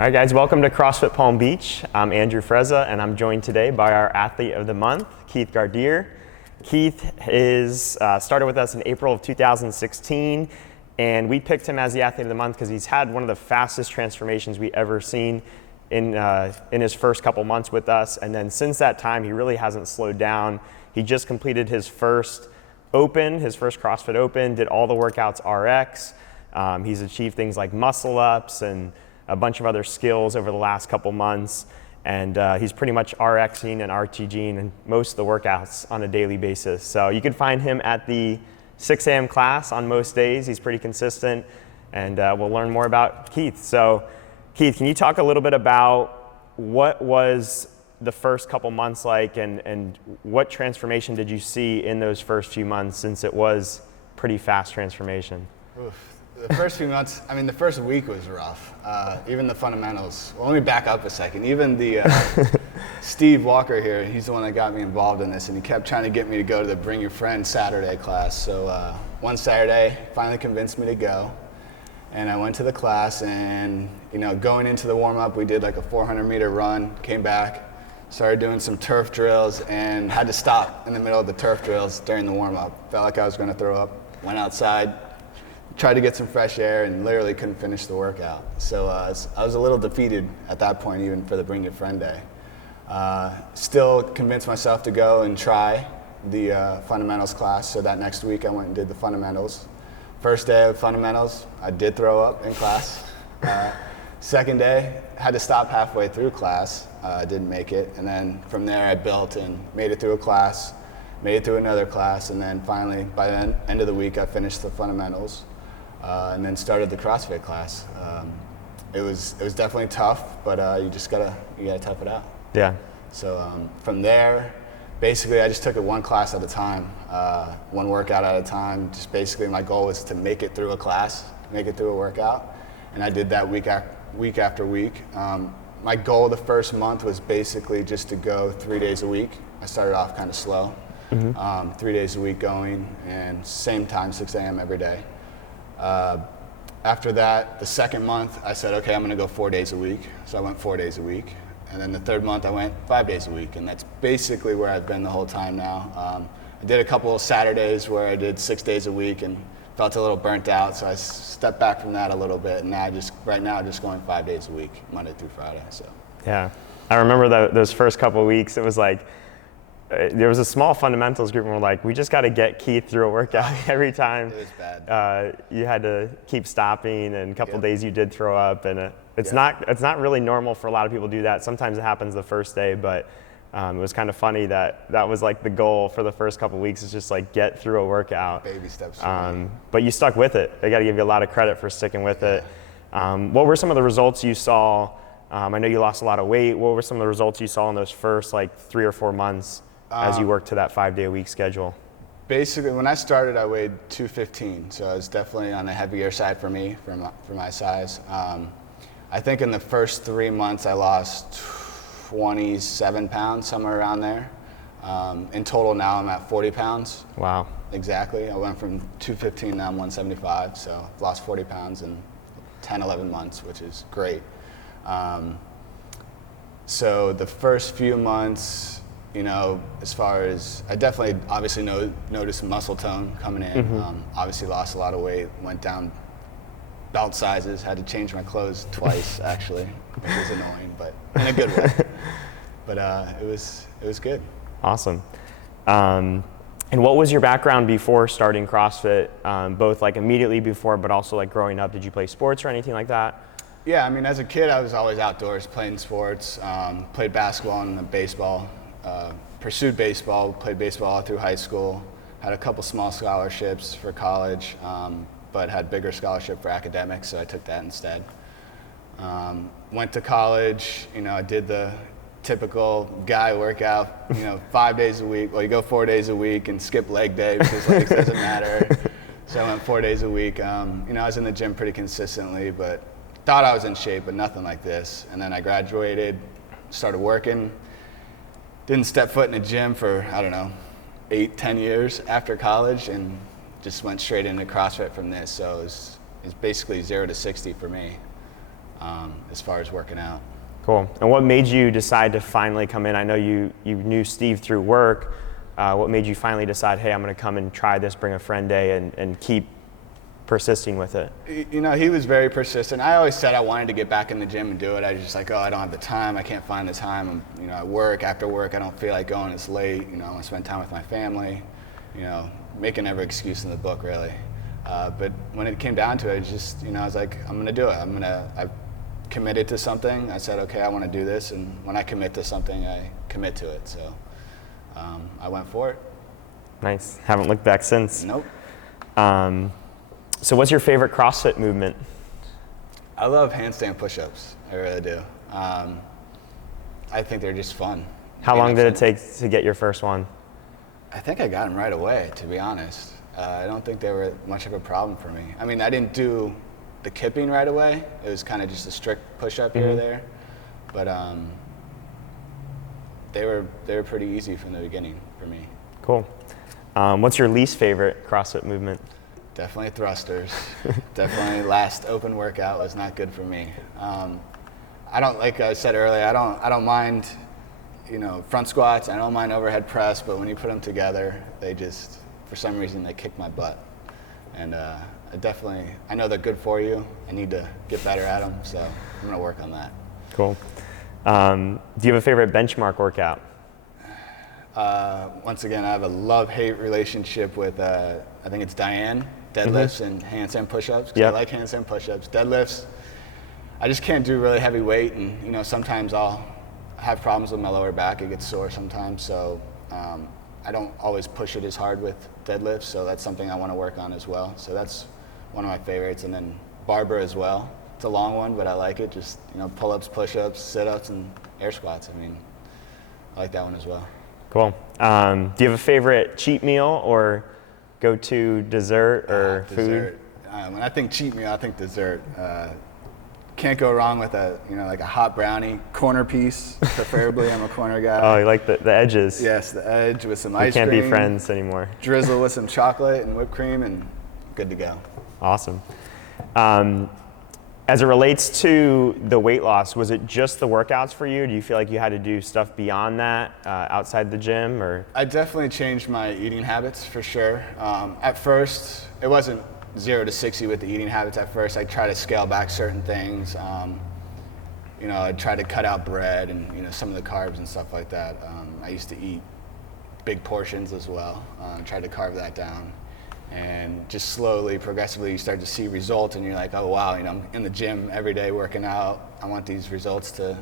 All right, guys, welcome to CrossFit Palm Beach. I'm Andrew Frezza, and I'm joined today by our Athlete of the Month, Keith Gardere. Keith is started with us in April of 2016, and we picked him as the Athlete of the Month because he's had one of the fastest transformations we ever seen in his first couple months with us. And then since that time, he really hasn't slowed down. He just completed his first CrossFit Open, did all the workouts RX. He's achieved things like muscle ups and a bunch of other skills over the last couple months, and he's pretty much RXing and RTGing and most of the workouts on a daily basis. So you can find him at the 6 a.m. class on most days. He's pretty consistent, and we'll learn more about Keith. So Keith, can you talk a little bit about what was the first couple months like, and what transformation did you see in those first few months, since it was pretty fast transformation? Oof. The first few months, I mean, the first week was rough. Even the fundamentals. Well, let me back up a second. Even the Steve Walker here, he's the one that got me involved in this, and he kept trying to get me to go to the Bring Your Friend Saturday class. So one Saturday, finally convinced me to go, and I went to the class. And going into the warm up, we did like a 400-meter run. Came back, started doing some turf drills, and had to stop in the middle of the turf drills during the warm up. Felt like I was going to throw up. Went outside. Tried to get some fresh air and literally couldn't finish the workout. So I was a little defeated at that point, even for the Bring Your Friend Day. Still convinced myself to go and try the fundamentals class. So that next week I went and did the fundamentals. First day of fundamentals, I did throw up in class. Second day, had to stop halfway through class. Didn't make it. And then from there I built and made it through a class, made it through another class, and then finally by the end of the week I finished the fundamentals. And then started the CrossFit class. It was definitely tough, but you gotta tough it out. Yeah. So from there, basically I just took it one class at a time, one workout at a time. Just basically my goal was to make it through a class, make it through a workout, and I did that week after week. My goal the first month was basically just to go 3 days a week. I started off kind of slow, 3 days a week going, and same time, 6 a.m. every day. After that, the second month, I said, okay, I'm going to go 4 days a week. So I went 4 days a week. And then the third month, I went 5 days a week. And that's basically where I've been the whole time now. I did a couple of Saturdays where I did 6 days a week and felt a little burnt out. So I stepped back from that a little bit. And now right now, just going 5 days a week, Monday through Friday. So. Yeah. I remember those first couple of weeks, it was like, there was a small fundamentals group and we're like, we just got to get Keith through a workout every time. It was bad. You had to keep stopping, and a couple days you did throw up, and it's not really normal for a lot of people to do that. Sometimes it happens the first day, but it was kind of funny that was like the goal for the first couple of weeks, is just like get through a workout. Baby steps. But you stuck with it. I got to give you a lot of credit for sticking with it. What were some of the results you saw? I know you lost a lot of weight. What were some of the results you saw in those first like 3 or 4 months? As you work to that 5-day-a-week schedule? Basically, when I started, I weighed 215, so it was definitely on the heavier side for me, for my size. I think in the first 3 months, I lost 27 pounds, somewhere around there. In total, now I'm at 40 pounds. Wow. Exactly. I went from 215, now I'm 175, so I've lost 40 pounds in 10, 11 months, which is great. So the first few months, as far as, I definitely obviously noticed muscle tone coming in. Obviously lost a lot of weight, went down belt sizes, had to change my clothes twice actually, which was annoying, but in a good way. But it was good. Awesome. And what was your background before starting CrossFit, both like immediately before, but also like growing up? Did you play sports or anything like that? Yeah, I mean, as a kid, I was always outdoors playing sports, played basketball and baseball. Pursued baseball, played baseball all through high school, had a couple small scholarships for college, but had bigger scholarship for academics, so I took that instead. Went to college, I did the typical guy workout, 5 days a week. Well, you go 4 days a week and skip leg day because legs doesn't matter. So I went 4 days a week. I was in the gym pretty consistently, but thought I was in shape, but nothing like this. And then I graduated, started working. Didn't step foot in a gym for, 8, 10 years after college, and just went straight into CrossFit from this. So it's basically 0 to 60 for me. as far as working out. Cool. And what made you decide to finally come in? I know you knew Steve through work. What made you finally decide, hey, I'm going to come and try this, bring a friend day, and keep persisting with it? You know, he was very persistent. I always said I wanted to get back in the gym and do it. I was just like, oh, I don't have the time. I can't find the time. I'm, at work, after work, I don't feel like going. It's late. I want to spend time with my family. Making every excuse in the book, really. But when it came down to it, I was like, I'm going to do it. I committed to something. I said, okay, I want to do this. And when I commit to something, I commit to it. So I went for it. Nice. Haven't looked back since. Nope. So what's your favorite CrossFit movement? I love handstand push-ups. I really do. I think they're just fun. How long did it take to get your first one? I think I got them right away, to be honest. I don't think they were much of a problem for me. I mean, I didn't do the kipping right away. It was kind of just a strict push-up here or there. But they were pretty easy from the beginning for me. Cool. What's your least favorite CrossFit movement? Definitely thrusters. Definitely last open workout was not good for me. I don't, like I said earlier, I don't mind, front squats. I don't mind overhead press, but when you put them together, they just, for some reason, they kick my butt. And I know they're good for you. I need to get better at them, so I'm gonna work on that. Cool. Do you have a favorite benchmark workout? Once again, I have a love-hate relationship with, I think it's Diane, deadlifts and handstand push-ups. Yep. I like handstand push-ups. Deadlifts, I just can't do really heavy weight, and sometimes I'll have problems with my lower back. It gets sore sometimes, so I don't always push it as hard with deadlifts, so that's something I want to work on as well. So that's one of my favorites, and then Barber as well. It's a long one, but I like it. Just pull-ups, push-ups, sit-ups, and air squats. I like that one as well. Cool. Do you have a favorite cheat meal or go-to dessert or food? Dessert. When I think cheat meal, I think dessert. Can't go wrong with like a hot brownie, corner piece, preferably. I'm a corner guy. Oh, you like the edges? Yes, the edge with some ice cream. We can't be friends anymore. Drizzle with some chocolate and whipped cream, and good to go. Awesome. As it relates to the weight loss, was it just the workouts for you? Do you feel like you had to do stuff beyond that, outside the gym, or? I definitely changed my eating habits for sure. At first, it wasn't 0 to 60 with the eating habits. At first, I tried to scale back certain things. I tried to cut out bread and some of the carbs and stuff like that. I used to eat big portions as well. Tried to carve that down. And just slowly, progressively, you start to see results, and you're like, oh wow, I'm in the gym every day working out. I want these results to,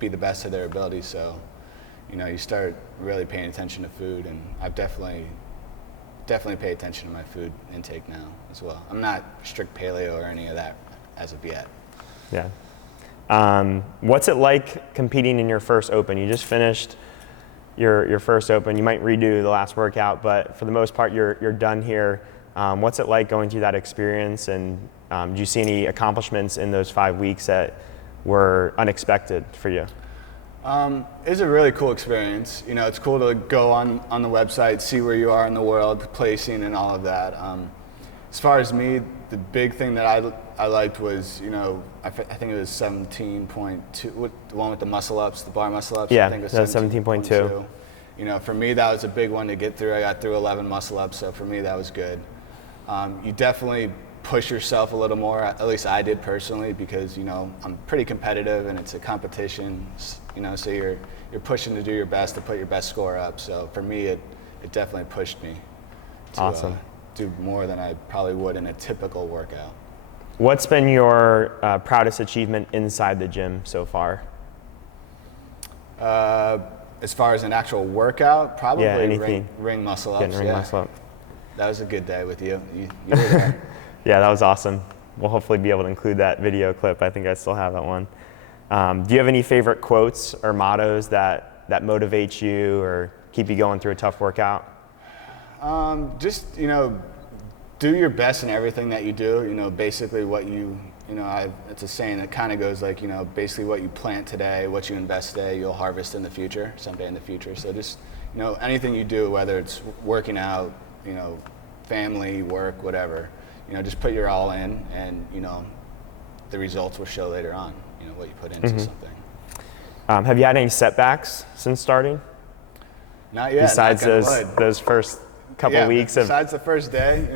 be the best of their ability. So, you start really paying attention to food, and I've definitely pay attention to my food intake now as well. I'm not strict paleo or any of that as of yet. Yeah. What's it like competing in your first open? You just finished your first open. You might redo the last workout, but for the most part, you're done here. What's it like going through that experience, and do you see any accomplishments in those 5 weeks that were unexpected for you? It's a really cool experience. It's cool to go on the website, see where you are in the world, placing and all of that. As far as me, the big thing that I liked was, I think it was 17.2, the one with the muscle ups, the bar muscle ups. Yeah, I think it was that's 17.2. For me, that was a big one to get through. I got through 11 muscle ups, so for me, that was good. You definitely push yourself a little more, at least I did personally, because, I'm pretty competitive and it's a competition, so you're pushing to do your best, to put your best score up. So for me, it definitely pushed me to awesome. Do more than I probably would in a typical workout. What's been your proudest achievement inside the gym so far? As far as an actual workout, probably ring muscle ups. Ring muscle up. That was a good day with you. You were there. Yeah, that was awesome. We'll hopefully be able to include that video clip. I think I still have that one. Do you have any favorite quotes or mottos that motivate you or keep you going through a tough workout? Just, do your best in everything that you do. Basically what it's a saying that kind of goes like, basically what you plant today, what you invest today, you'll harvest in the future, someday in the future. So just, anything you do, whether it's working out, family, work, whatever, just put your all in and, the results will show later on, what you put into something. Have you had any setbacks since starting? Not yet. Besides those first couple weeks of... Besides the first day,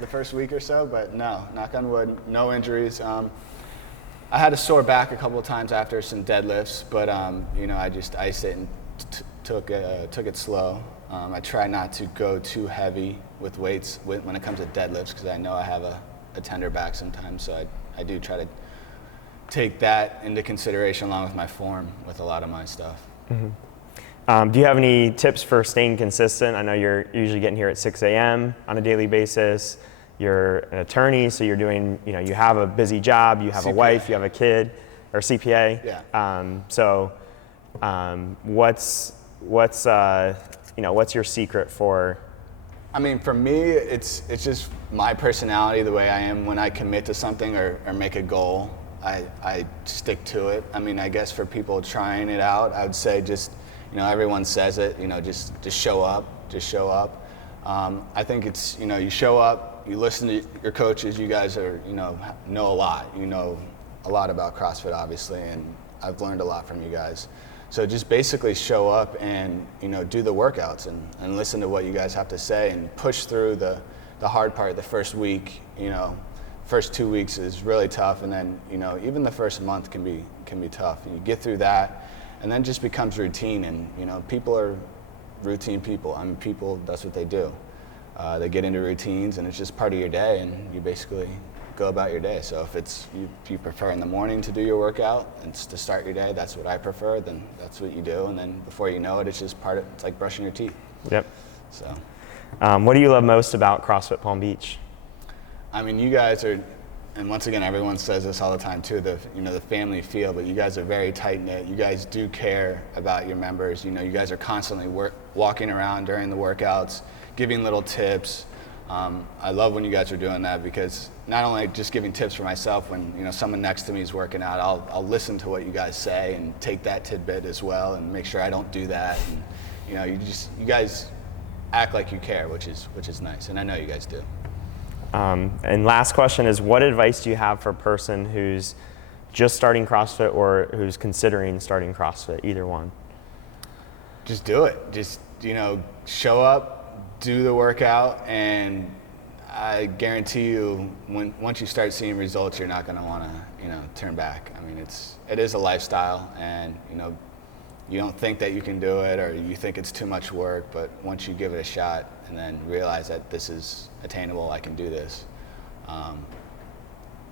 the first week or so, but no, knock on wood, no injuries. I had a sore back a couple of times after some deadlifts, but I just iced it and took it slow. I try not to go too heavy with weights when it comes to deadlifts, because I know I have a tender back sometimes, so I do try to take that into consideration along with my form with a lot of my stuff. Do you have any tips for staying consistent? I know you're usually getting here at 6 a.m. on a daily basis. You're an attorney, so you're doing, you have a busy job, you have CPA. a wife, you have a kid, or CPA. Yeah. What's your secret for? I mean, for me, it's just my personality, the way I am. When I commit to something or make a goal, I stick to it. I mean, I guess for people trying it out, I would say just, everyone says it, just show up, just show up. I think it's, you show up, you listen to your coaches, you guys are, know a lot. You know a lot about CrossFit, obviously, and I've learned a lot from you guys. So just basically show up and, do the workouts and listen to what you guys have to say and push through the hard part the first week. First 2 weeks is really tough, and then, even the first month can be tough. You get through that, and then it just becomes routine, and, people are routine people. I mean, people, that's what they do. They get into routines, and it's just part of your day, and you basically go about your day. So if you prefer in the morning to do your workout and to start your day, that's what I prefer, then that's what you do, and then before you know it, it's just it's like brushing your teeth. Yep. So. What do you love most about CrossFit Palm Beach? I mean, you guys are, and once again, everyone says this all the time too, the family feel, but you guys are very tight-knit. You guys do care about your members. You guys are constantly walking around during the workouts, giving little tips. I love when you guys are doing that, because not only just giving tips for myself, when someone next to me is working out, I'll listen to what you guys say and take that tidbit as well and make sure I don't do that. And you guys act like you care, which is nice, and I know you guys do. And last question is, what advice do you have for a person who's just starting CrossFit or who's considering starting CrossFit, either one? Just do it. Just, show up, do the workout, and I guarantee you, once you start seeing results, you're not going to want to, turn back. I mean, it is a lifestyle, and, you don't think that you can do it, or you think it's too much work, but once you give it a shot and then realize that this is attainable, I can do this,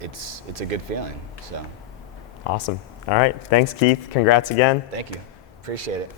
it's a good feeling. So. Awesome. All right. Thanks, Keith. Congrats again. Thank you. Appreciate it.